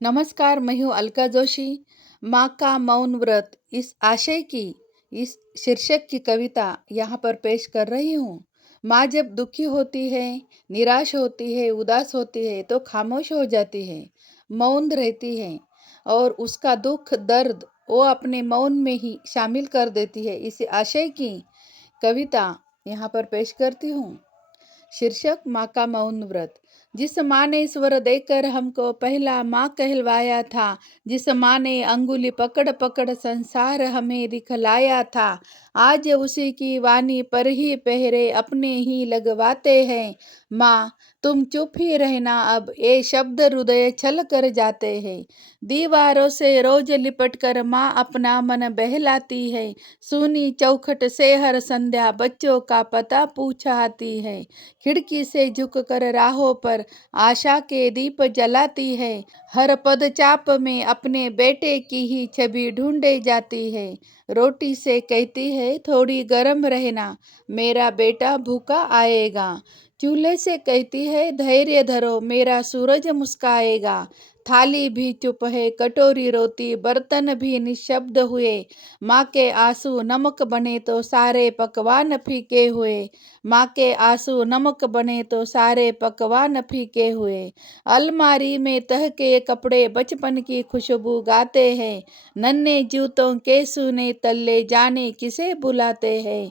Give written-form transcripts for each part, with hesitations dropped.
नमस्कार, मैं हूँ अलका जोशी। माँ का मौन व्रत इस आशय की इस शीर्षक की कविता यहाँ पर पेश कर रही हूँ। माँ जब दुखी होती है, निराश होती है, उदास होती है तो खामोश हो जाती है, मौन रहती है और उसका दुख दर्द वो अपने मौन में ही शामिल कर देती है। इस आशय की कविता यहाँ पर पेश करती हूँ। शीर्षक माँ का मौन व्रत। जिस माँ ने स्वर देकर हमको पहला माँ कहलवाया था, जिस माँ ने अंगुली पकड़ पकड़ संसार हमें दिखलाया था, आज उसी की वाणी पर ही पहरे अपने ही लगवाते हैं। माँ तुम चुप ही रहना, अब ये शब्द हृदय छल कर जाते हैं। दीवारों से रोज लिपट कर माँ अपना मन बहलाती है, सुनी चौखट से हर संध्या बच्चों का पता पूछाती है। खिड़की से झुककर राहों पर आशा के दीप जलाती है, हर पदचाप में अपने बेटे की ही छवि ढूंढे जाती है। रोटी से कहती है थोड़ी गर्म रहना, मेरा बेटा भूखा आएगा। चूल्हे से कहती है धैर्य धरो, मेरा सूरज मुस्काएगा। थाली भी चुप है, कटोरी रोती, बर्तन भी निशब्द हुए। माँ के आंसू नमक बने तो सारे पकवान फीके हुए। माँ के आंसू नमक बने तो सारे पकवान फीके हुए। अलमारी में तह के कपड़े बचपन की खुशबू गाते हैं, नन्हे जूतों के सूने तल्ले जाने किसे बुलाते हैं।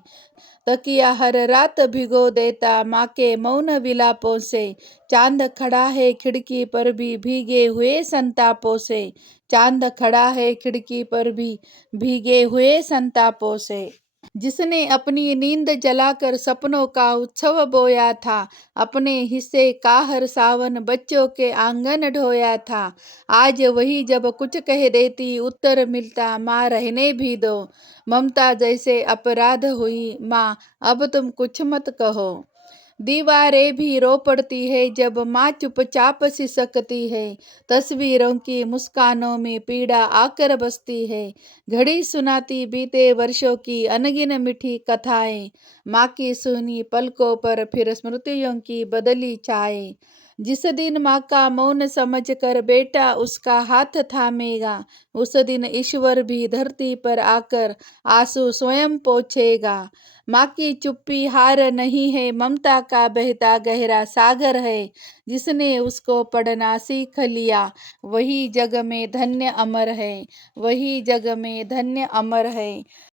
तकिया हर रात भिगो देता माँ के मौन विलापों से, चांद खड़ा है खिड़की पर भी भीगे हुए संतापों से। चांद खड़ा है खिड़की पर भी भीगे हुए संतापों से। जिसने अपनी नींद जलाकर सपनों का उत्सव बोया था, अपने हिस्से का हर सावन बच्चों के आंगन ढोया था, आज वही जब कुछ कह देती उत्तर मिलता माँ रहने भी दो। ममता जैसे अपराध हुई माँ, अब तुम कुछ मत कहो। दीवारें भी रो पड़ती है जब माँ चुपचाप सिसकती है, तस्वीरों की मुस्कानों में पीड़ा आकर बसती है। घड़ी सुनाती बीते वर्षों की अनगिन मीठी कथाएं, माँ की सुनी पलकों पर फिर स्मृतियों की बदली छाए। जिस दिन माँ का मौन समझकर बेटा उसका हाथ थामेगा, उस दिन ईश्वर भी धरती पर आकर आंसू स्वयं पोंछेगा। माँ की चुप्पी हार नहीं है, ममता का बहता गहरा सागर है। जिसने उसको पढ़ना सीख लिया, वही जग में धन्य अमर है, वही जग में धन्य अमर है।